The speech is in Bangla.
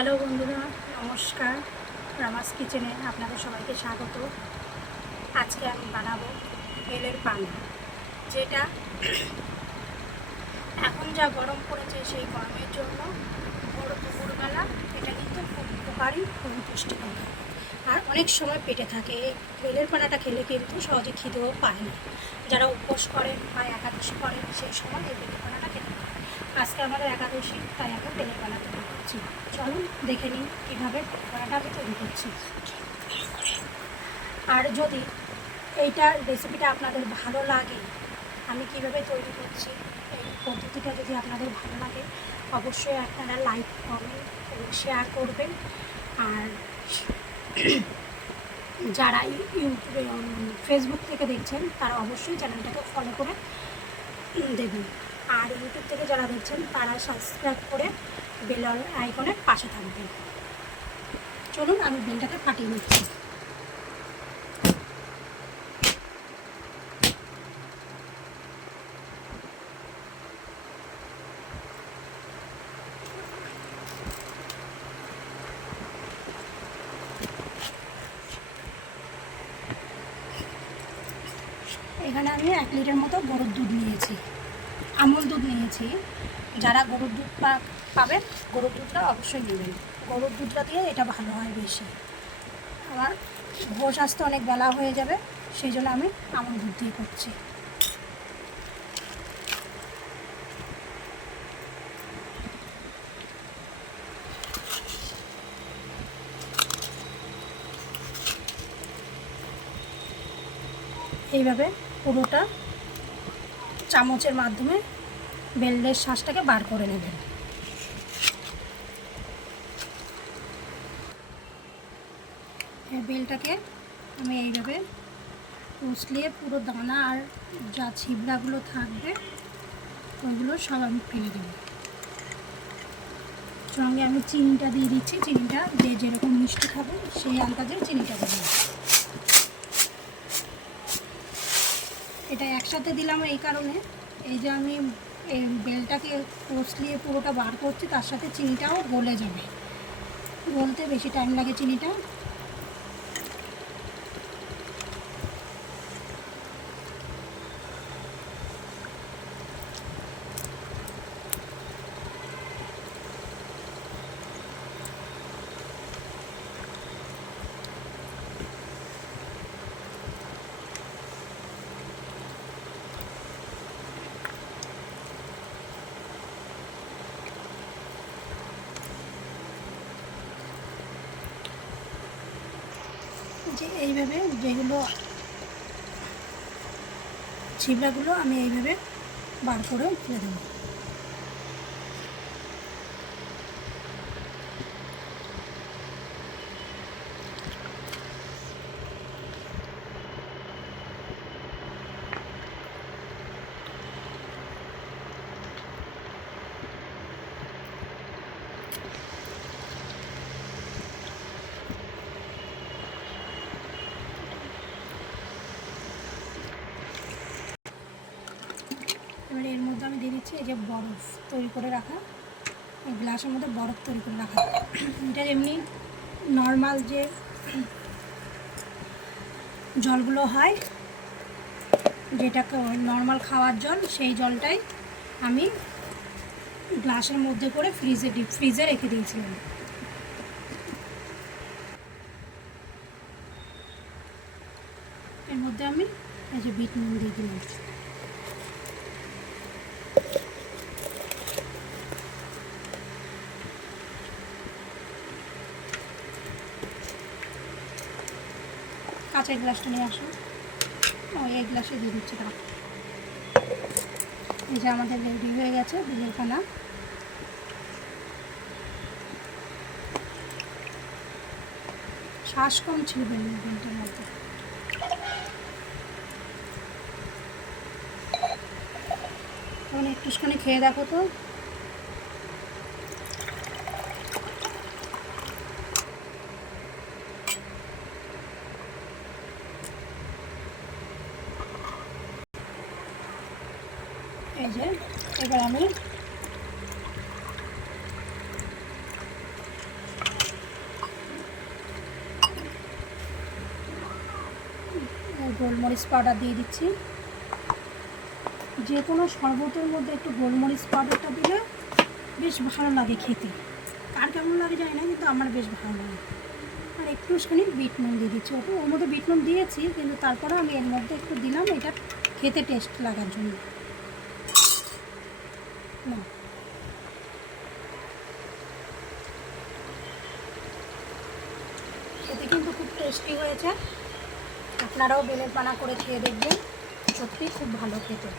হ্যালো বন্ধুরা, নমস্কার। রামাস কিচেনে আপনাদের সবাইকে স্বাগত। আজকে আমি বানাবো বেলের পানা, যেটা এখন যা গরম পড়েছে সেই গরমের জন্য বড় দুপুরবেলা এটা কিন্তু খুব উপকারী, খুবই পুষ্টিকর আর অনেক সময় পেটে থাকে। এই বেলের পানাটা খেলে কিন্তু সহজে খিদেও পায় না। যারা উপোস করেন বা একাদশী করেন সেই সময় এই বেলের পানাটা খেতে পারে। আজকে আমাদের একাদশী, তাই এখন বেলের পানা তৈরি করছি। চলুন দেখে নিন কীভাবে বেলের পানাটা আমি তৈরি করছি। আর যদি এইটা রেসিপিটা আপনাদের ভালো লাগে, আমি কিভাবে তৈরি করছি এই পদ্ধতিটা যদি আপনাদের ভালো লাগে, অবশ্যই আপনারা লাইক, কমেন্ট এবং শেয়ার করবেন। আর যারা ইউটিউবে ফেসবুক থেকে দেখছেন তারা অবশ্যই চ্যানেলটাকে ফলো করে দেবেন। আর ইউটিউব থেকে যারা দেখছেন তারা সাবস্ক্রাইব করে বেল আইকনের পাশে থাকবেন। চলুন আমি বেলটাকে ফাটিয়ে নিচ্ছি। এখানে আমি 1 লিটার মতো গরুর দুধ নিয়েছি, আমুল দুধ নিয়েছি। যারা গরুর দুধ পাবেন গরুর দুধটা অবশ্যই নেবেন। গরুর দুধটা দিয়ে এটা ভালো হয় বেশি। আমার ভোর আসতে অনেক বেলা হয়ে যাবে, সেই জন্য আমি আমুল দুধ দিয়ে করছি। এইভাবে পুরোটা চামচের মাধ্যমে বেলের শাঁসটাকে বার করে নেবেন। বেলটাকে আমি এইভাবে উছলিয়ে পুরো দানা আর যা ছিবড়াগুলো থাকবে ওইগুলো সব আমি ফেলে দেবো। সঙ্গে আমি চিনিটা দিয়ে দিচ্ছি। চিনিটা যে যেরকম মিষ্টি খাবে সেই আন্দাজে চিনিটা দেবো। এটা একসাথে দিলাম এই কারণে, এই যে আমি এই বেলটাকে কষলিয়ে পুরোটা বার করছি, তার সাথে চিনিটাও গলে যাবে। গলতে বেশি টাইম লাগে চিনিটা। যে এইভাবে যেগুলো ছিবড়াগুলো আমি এইভাবে বার করে ফেলে দেবো। এবারে এর মধ্যে আমি দিয়ে দিচ্ছি এই যে বরফ তৈরি করে রাখা, এই গ্লাসের মধ্যে বরফ তৈরি করে রাখা। এটা এমনি নর্মাল যে জলগুলো হয়, যেটা নর্মাল খাওয়ার জল, সেই জলটাই আমি গ্লাসের মধ্যে করে ডিপ ফ্রিজে রেখে দিয়েছিলাম। এর মধ্যে আমি এই যে বিট নুন দিয়ে দিলাম। কাঁচের গ্লাসটা নিয়ে আসুন। এই গ্লাসে দিয়ে দিচ্ছি। এই যে আমাদের রেডি হয়ে গেছে বেলের পানা। শ্বাস কম ছিল বেলটার মধ্যে। তখন একটুখানি খেয়ে দেখো তো। এই যে এবার আমি গোলমরিচ পাউডার দিয়ে দিচ্ছি। যে কোনো শরবতের মধ্যে একটু গোলমরিচ পাউডারটা দিলে বেশ ভালো লাগে খেতে। কার কেমন লাগে জানি না, কিন্তু আমার বেশ ভালো লাগে। আর একটুখানি বিট নুন দিয়ে দিচ্ছি। ওর মধ্যে বিট নুন দিয়েছি, কিন্তু তারপরে আমি এর মধ্যে একটু দিলাম, এটা খেতে টেস্ট লাগার জন্য। না, খেতে কিন্তু খুব টেস্টি হয়েছে। আপনারাও বেলের পানা করে খেয়ে দেখবেন, সত্যি খুব ভালো খেতে।